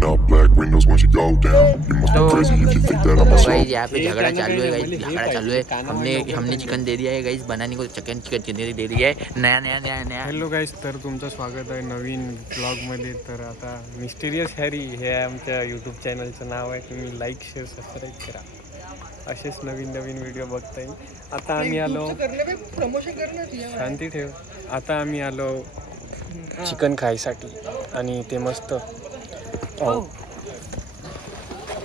Rolling up black windows once you go down. You must be crazy if you think that I'm a slow. Guys यहाँ पे झगड़ा चालू है guys, झगड़ा चालू है. हमने चिकन दे दिया है गाइस, बनाने को चिकन दे दिया है नया. हॅलो गाईज, तर तुमचं स्वागत आहे नवीन ब्लॉगमध्ये. तर आता मिस्टिरियस हॅरी हे आमच्या यूट्यूब चॅनलचं नाव आहे. तुम्ही लाईक शेअर सबस्क्राईब करा, असेच नवीन व्हिडिओ बघता येईल. आता आम्ही आलो, शांती ठेव. आता आम्ही आलो चिकन खायसाठी आणि ते मस्त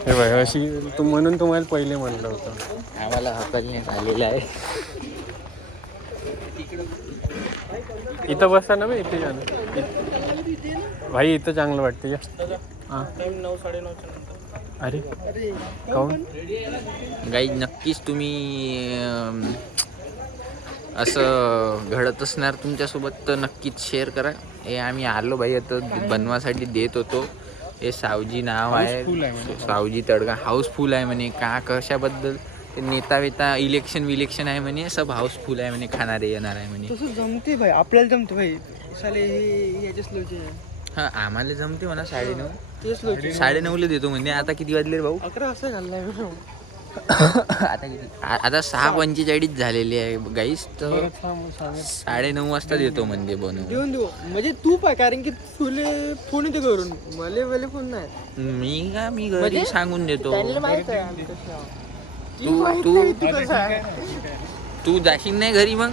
हे बाय अशी म्हणून तुम्हाला पहिले म्हणलं होतं. आम्हाला हकलण्यात आलेला आहे. इथं बसा ना, इथे जाणं भाई, इथं चांगलं वाटतं या. हां 9-9:30 अरे काऊन गाइस नक्कीच तुम्ही असं घडत असणार तुमच्यासोबत तर नक्कीच शेअर करा. हे आम्ही आलो भाई आता बनवासाठी देत होतो. हे सावजी नाव आहे, सावजी तडका. हाऊसफुल आहे म्हणे. का कशाबद्दल ते नेता इलेक्शन आहे म्हणे. सब हाऊसफुल आहे म्हणे, खाणारे येणार आहे म्हणे. तसं जमते भाई, आपल्याला जमते भाई. साले याच्याच लोचे. हां आम्हाला जमते म्हणा. 9:30 तेच लोचे. 9:30ला देतो म्हणजे. आता किती वाजले रे भाऊ? 11 वाजता घाललाय. आता किती? आता 6:45 झालेली आहे गाईस. तर 9:30 वाजता देतो म्हणजे बनवून. देऊ म्हणजे तू पाय, कारण की तुले फोन येते करून, मला फोन नाही. मी घरी सांगून देतो. त्यांना माहित आहे तू जाशील नाही घरी, मग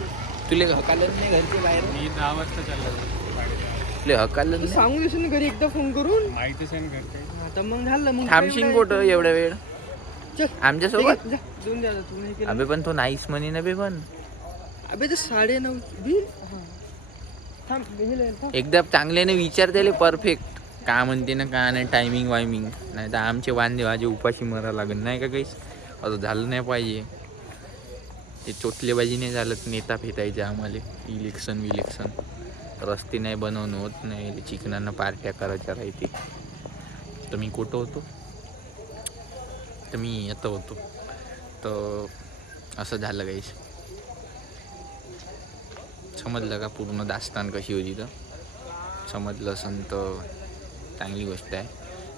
तुले हकालत नाही घरचे बाहेर. मी 10 वाजता चाललो. तुले हकालत नाही. सांगू देशील ना घरी एकदा फोन करून. माहितीच आहे ना घरचे. आता मग झालं. मग थांबशील कुठं एवढा वेळ आमच्यासोबत? दोन द्या तू नाही केलं. अबे पण तो नाहीच म्हणे ना बे. पण अबे ते 9:30 थांब. एकदा चांगल्याने विचार त्याले परफेक्ट का म्हणते ना, का नाही टायमिंग वायमिंग. नाही तर आमचे वांदे माझे उपाशी मरा लागेल नाही का काहीच. असं झालं नाही पाहिजे. ते चोटलेबाजी नाही झालं. नेता फेटायचे आम्हाला. इलेक्शन रस्ते नाही बनवणं होत नाही. ते चिकनांना पार्ट्या करायच्या राहते. तर मी कुठं होतो? तर मी येतं होतो. तर असं झालं काहीच. समजलं का पूर्ण दास्तान कशी होती? तर समजलं असन तर चांगली गोष्ट आहे.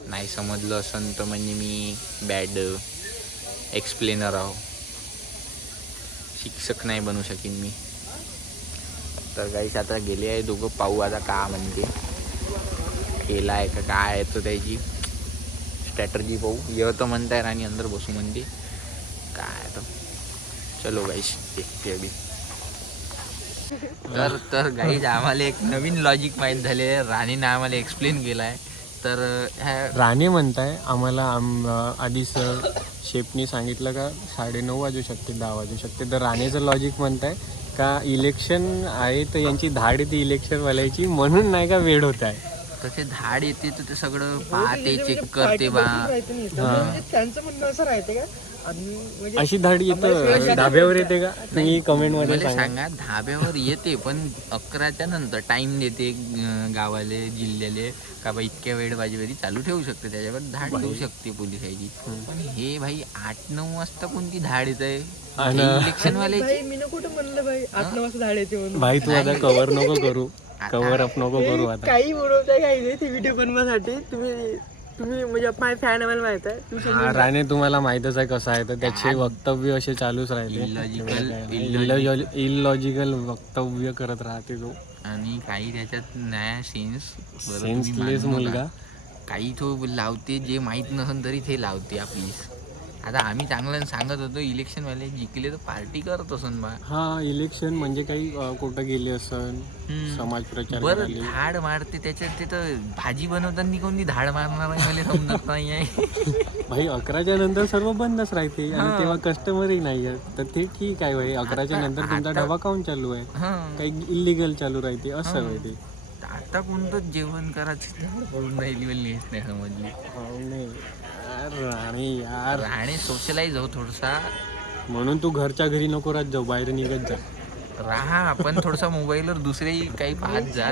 नाही समजलं असन तर म्हणजे मी बॅड एक्सप्लेनर आहो. शिक्षक नाही बनू शकेन मी. तर काहीच आता गेले आहे दोघं. पाहू आता का म्हणते. केला आहे का काय आहे तो त्याची स्ट्रॅटर्जी पाहू. येतं म्हणताय आणि अंदर बसू म्हणते काय. तर चलो गाईस देखते अभी. तर गाईज आम्हाला एक नवीन लॉजिक माहीत झाले. राणीनं आम्हाला एक्सप्लेन केला आहे. तर ह्या राणे म्हणताय आम्हाला आधी सर शेफनी सांगितलं का 9:30 वाजू शकते, 10 वाजू शकते. तर राणेचं लॉजिक म्हणताय का इलेक्शन आहे तर यांची धाड येते इलेक्शनवाल्याची, म्हणून नाही का वेळ होत आहे. तर ते धाड येते तर ते सगळं पाहते, चेक करते बा. त्यांचं म्हणणं असं राहते का अशी धाड येतं धाब्यावर येते का? तुम्ही कमेंट मध्ये मला सांगा. धाब्यावर येते पण 11च्या नंतर टाइम देते गावाले जिल्ह्याले का बा इतक्या वेळ बाजीवरी चालू ठेवू शकते. त्याच्यावर धाड येऊ शकते पोलिसाची. पण हे भाई 8-9 वाजता कोणती धाड येत आहे इलेक्शन वाल्याची? मी ना कुठं म्हणलं भाई 8-9 वाजता धाड येते म्हणून. भाई तू आता कव्हर नको करू, कव्हर अप नको करू. आता काही बोलवताय काही नाही. ते व्हिडिओ बनवासाठी तुम्ही म्हणजे माझे फॅन आम्हाला माहित आहे. राणे तुम्हाला माहितच आहे कसं आहे. तर त्याचे वक्तव्य असे चालूच राहिले. इलॉजिकल वक्तव्य करत राहते तो. आणि काही त्याच्यात नाही सेन्सलेस मुलगा. काही तो लावते जे माहीत नसेल तरी ते लावते आपली. आता आम्ही चांगलं सांगत होतो इलेक्शनवाले जिंकले तर पार्टी करत असन बा. हा इलेक्शन म्हणजे काही कुठं गेले असन, समाज प्रचार. बरं धाड मारते त्याच्यात. ते तर भाजी बनवताना कोणती धाड मारणार आहे मला समजत नाही आहे. भाई 11च्या नंतर सर्व बंदच राहते आणि तेव्हा कस्टमरही नाही आहेत. तर ते ठीक आहे भाई. 11च्या नंतर तुमचा डबा काऊन चालू आहे? काही इलिगल चालू राहते असं आहे ते. आता कोणतं जेवण करायचं नाही समजली. नाही राणे यार, राणे सोशलाइज हो थोडसा. म्हणून तू घरच्या घरी नको राहत जाऊ, बाहेर निघत जा. राहा पण थोडसा मोबाईलवर दुसरेही काही पाहत जा.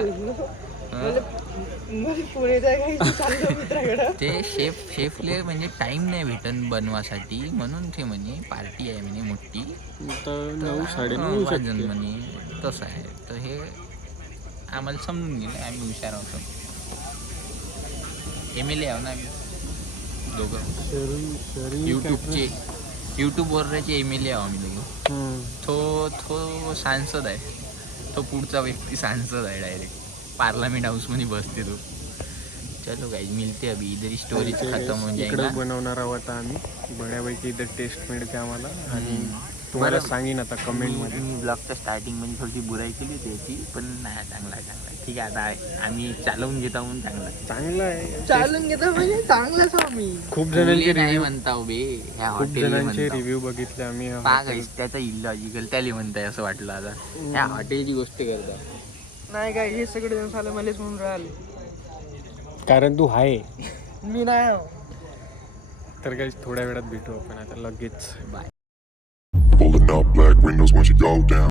ते शेफले म्हणजे टाइम नाही भेटन बनवासाठी, म्हणून ते म्हणे पार्टी आहे म्हणे मोठी. तर 9-9:30 वाजन म्हणे. तसं आहे. तर हे आम्हाला समजून गेलं. आम्ही हुशार होतो. MLA आहो ना आम्ही दोघं शरी यूट्यूबचे यूट्यूबवरचे MLA आहो आम्ही दोघं. तो सांसद आहे. तो पुढचा व्यक्ती सांसद आहे डायरेक्ट पार्लमेंट हाऊसमध्ये बसते तो. चलो गाइस मिलते अभी इधर स्टोरेज खत्म हो जाएगा. इकडं बनवणार आहोत आम्ही बऱ्यापैकी इथं टेस्ट मिळते आम्हाला आणि तुम्हाला सांगीन आता कमेंटमध्ये. मी ब्लॉगच्या स्टार्टिंगमध्ये थोडी बुराई केली होती याची पण नाही चांगला आहे ठीक आहे. आता आम्ही चालवून घेता म्हणून चांगलं आहे. चालून घेतो म्हणजे चांगलाच आहो मी. खूप जणांचे नाही रिव्ह्यू म्हणता उभे ह्या खूप जणांचे हॉटेल रिव्ह्यू बघितले आम्ही ह्या पाग हॉटेल. त्याचा इलॉजिकल त्याला म्हणताय असं वाटलं आता ह्या हॉटेलची गोष्ट करता. नाही काय हे सगळे जण साले मलाच म्हणून राहिले. कारण तू आहे. मी नाही आहो. तर काही थोड्या वेळात भेटू आपण आता लगेच. Bye. Pulling up black windows once you go down.